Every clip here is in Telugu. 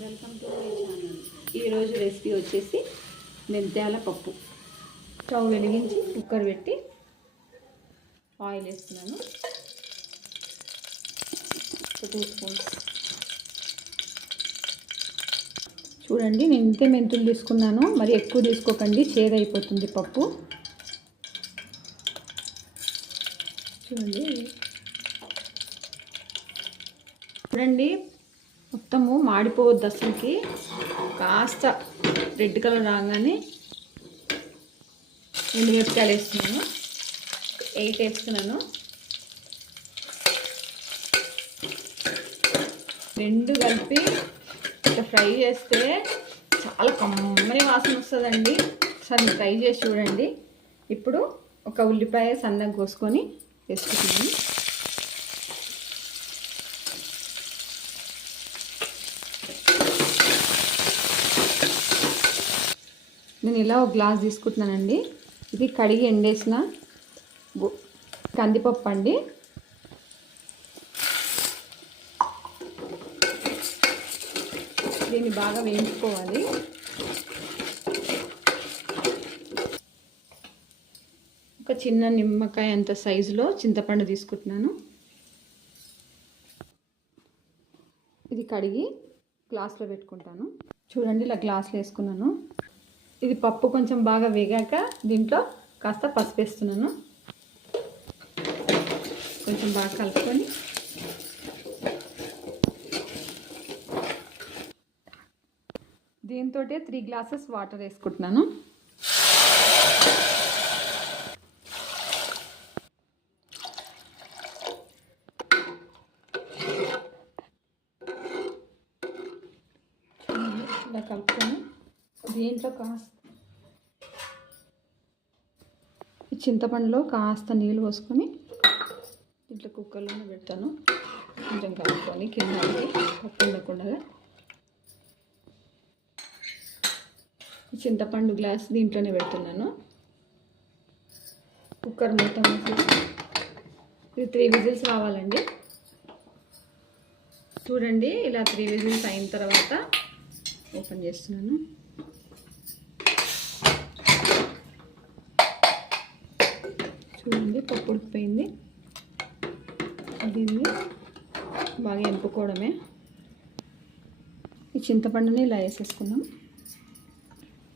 Welcome to my channel. ఈరోజు రెసిపీ వచ్చేసి మెంతాల పప్పు. స్టవ్ వెలిగించి కుక్కర్ పెట్టి ఆయిల్ వేస్తున్నాను. 2 స్పూన్స్. చూడండి, నేను ఇంతే మెంతులు తీసుకున్నాను, మరి ఎక్కువ తీసుకోకండి, చేదైపోతుంది పప్పు. చూడండి మొత్తము మాడిపోవద్దు అసలుకి. కాస్త రెడ్ కలర్ రాగానే ఎండుమిరపకాయలు వేస్తున్నాను. 8 వేస్తున్నాను. 2 కలిపి ఇట్లా ఫ్రై చేస్తే చాలా కమ్మని వాసన వస్తుందండి. ఒకసారి ఫ్రై చేసి చూడండి. ఇప్పుడు ఒక ఉల్లిపాయ సన్నగా కోసుకొని వేసుకుంటున్నాను. నేను ఇలా ఒక గ్లాస్ తీసుకుంటున్నానండి. ఇది కడిగి ఎండేసిన కందిపప్పు అండి. దీన్ని బాగా వేయించుకోవాలి. ఒక చిన్న నిమ్మకాయ అంత సైజులో చింతపండు తీసుకుంటున్నాను. ఇది కడిగి గ్లాస్లో పెట్టుకుంటాను. చూడండి, ఇలా గ్లాస్లో వేసుకున్నాను. ఇది పప్పు కొంచెం బాగా వేగాక దీంట్లో కాస్త పసుపు వేస్తున్నాను. కొంచెం బాగా కలుపుకొని దీంతో 3 గ్లాసెస్ వాటర్ వేసుకుంటున్నాను. ఇలా కలుపుకొని దీంట్లో చింతపండులో కాస్త నీళ్ళు పోసుకొని ఇట్లా కుక్కర్లోనే పెడతాను. కొంచెం కలుపుకొని కింద పప్పు ఉండకుండా. చింతపండు గ్లాస్ దీంట్లోనే పెడుతున్నాను. కుక్కర్ మొత్తం ఇది 3 విజిల్స్ రావాలండి. చూడండి, ఇలా 3 విజిల్స్ అయిన తర్వాత ఓపెన్ చేస్తున్నాను. చూడండి, పప్పు ఉడికిపోయింది. దీన్ని బాగా ఎంపుకోవడమే. ఈ చింతపండుని ఇలా వేసేసుకున్నాం.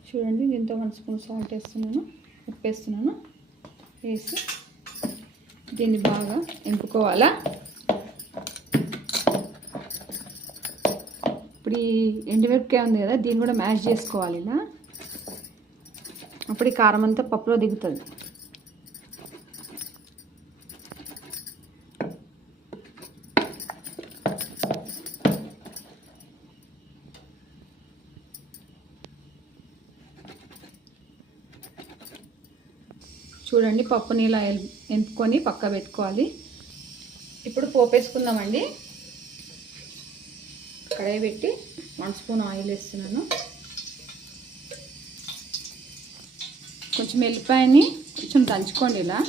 చూడండి, దీంతో 1 స్పూన్ సాల్ట్ వేస్తున్నాను, ఉప్పు వేస్తున్నాను. వేసి దీన్ని బాగా ఎంపుకోవాలా. ఇప్పుడు ఈ ఎండుమిరపకాయ ఉంది కదా, దీన్ని కూడా మ్యాష్ చేసుకోవాలి ఇలా. అప్పుడు ఈ కారం అంతా పప్పులో దిగుతుంది. చూడండి, పప్పుని ఇలా ఎంపుకొని పక్క పెట్టుకోవాలి. ఇప్పుడు పోపు వేసుకుందామండి. కడాయి పెట్టి 1 స్పూన్ ఆయిల్ వేస్తున్నాను. కొంచెం ఎల్లిపాయని కొంచెం దంచుకోండి ఇలా.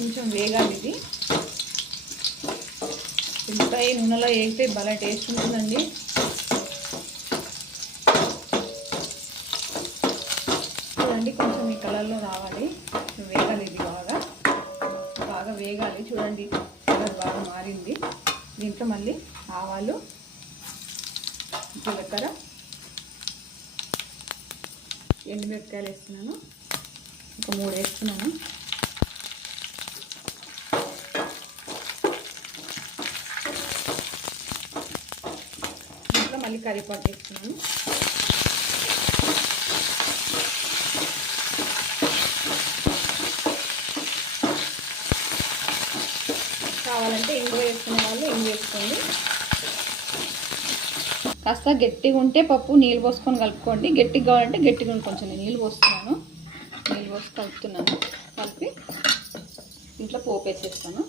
కొంచెం వేగాలి ఇది. ఉల్లిపాయ నూనెలో వేగితే భలే టేస్ట్ ఉంటుందండి. చూడండి, కొంచెం ఈ కలర్లో రావాలి, వేగాలి. ఇది బాగా వేగాలి. చూడండి, కలర్ బాగా మారింది. దీంట్లో మళ్ళీ ఆవాలు, జీలకర్ర, ఎండుమిరపకాయలు వేస్తున్నాను. ఒక 3 వేస్తున్నాను. మళ్ళీ కరివేపాకు వేస్తున్నాను. కావాలంటే ఇంగువ వేసుకునే వాళ్ళు ఇంగువ వేసుకోండి. కాస్త గట్టిగా ఉంటే పప్పు నీళ్ళు పోసుకొని కలుపుకోండి. గట్టిగా కావాలంటే గట్టిగా కొంచెం నీళ్ళు పోస్తున్నాను. నీళ్ళు పోసి కలుపుతున్నాను. కలిపి ఇంట్లో పోపు వేసేస్తాను.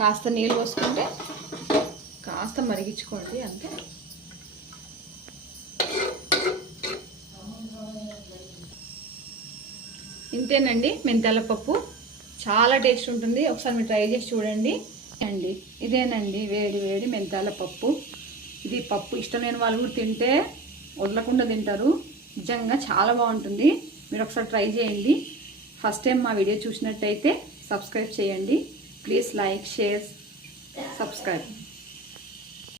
కాస్త నీళ్ళు పోసుకుంటే కాస్త మరిగించుకోండి అంతే. ఇంతేనండి మెంతాల పప్పు. చాలా టేస్ట్ ఉంటుంది, ఒకసారి మీరు ట్రై చేసి చూడండి అండి. ఇదేనండి వేడి వేడి మెంతాల పప్పు. ఇది పప్పు ఇష్టం లేని వాళ్ళు కూడా తింటే వదలకుండా తింటారు. నిజంగా చాలా బాగుంటుంది, మీరు ఒకసారి ట్రై చేయండి. ఫస్ట్ టైం మా వీడియో చూసినట్టయితే సబ్స్క్రైబ్ చేయండి. Please like, share, subscribe.